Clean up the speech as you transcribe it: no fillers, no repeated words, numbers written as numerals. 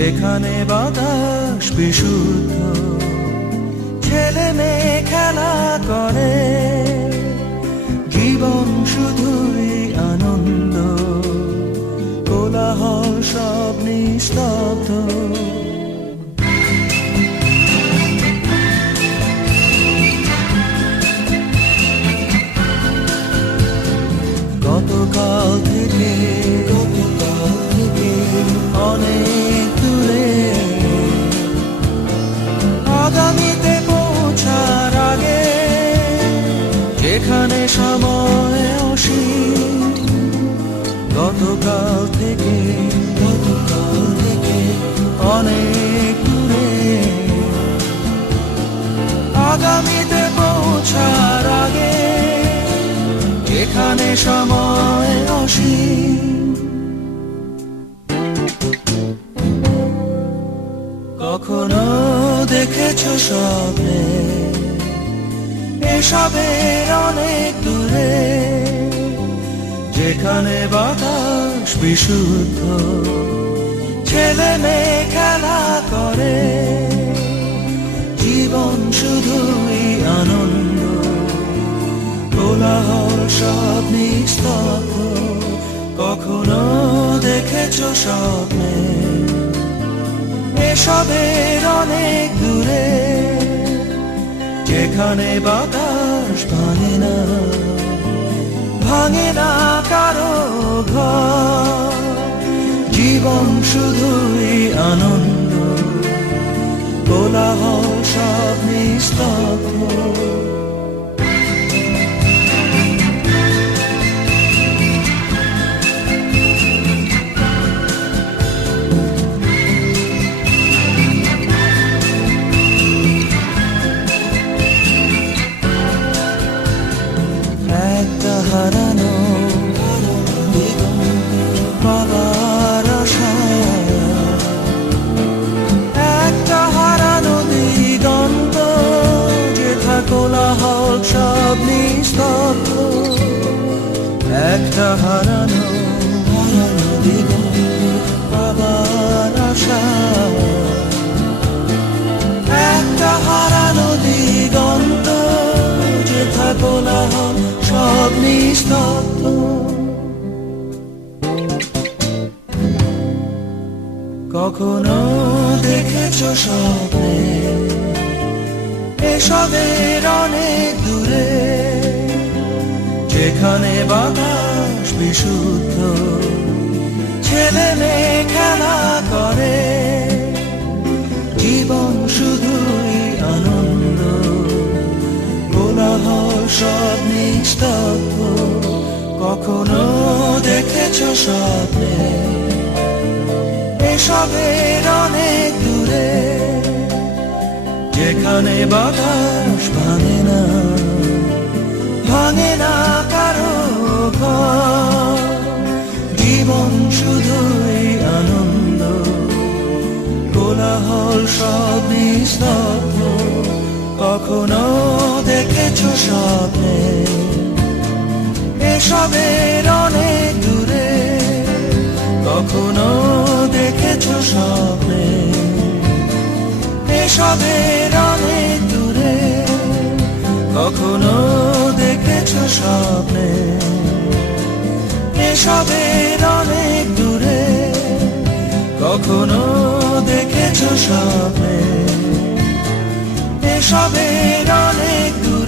যেখানে বাতাস বিশুদ্ধ, ছেলে মেয়ে খেলা করে, জীবন শুধুই আনন্দ, কোলাহল সব নিস্তব্ধ। গতকাল থেকে অনেক দূরে, আগামীতে পৌঁছার আগে, যেখানে সময় অসীম। গতকাল থেকে অনেক দূরে, আগামীতে পৌঁছার আগে, যেখানে সময় অসীম। কখনো দেখেছ স্বপ্নে এসবের অনেক দূরে, যেখানে বাতাস বিশুদ্ধ, ছেলে মেয়ে খেলা করে, জীবন শুধুই আনন্দ, কোলাহল সব নিস্তব্ধ। কখনো দেখেছ স্বপ্নে এসবের অনেক দূরে, যেখানে বাতাস ভাঙে না কারো ঘর, জীবন শুধুই আনন্দ, কোলাহল সব নিস্তব্ধ। একটা হারানো বাবার আশা, একটা হারানো দিগন্ত, যেথা কোলাহল সব নিস্তব্ধ। একটা হারানো দিগন্ত বাবার আশা, একটা হারানো দিগন্ত, যেথা কোলাহল সব নিস্তব্ধ। কখনো দেখেছ স্বপ্নে এসবের অনেক দূরে, যেখানে বাতাস বিশুদ্ধ, ছেলে মেয়ে খেলা করে, জীবন শুধুই আনন্দ, কোলাহল সব নিস্তব্ধ। কখনো দেখেছ স্বপ্নে এসবের অনেক দূরে, যেখানে বাতাস ভাঙে না কারো ঘর, জীবন শুধুই আনন্দ, কোলাহল সব নিস্তব্ধ। কখনো দেখেছ স্বপ্নে এসবের অনেক দূরে, কখনো দেখেছ স্বপ্নে এসবের অনেক দূরে, কখনো দেখেছ স্বপ্নে এসবের অনেক দূরে, কখনো দেখেছ স্বপ্নে এসবের অনেক দূরে।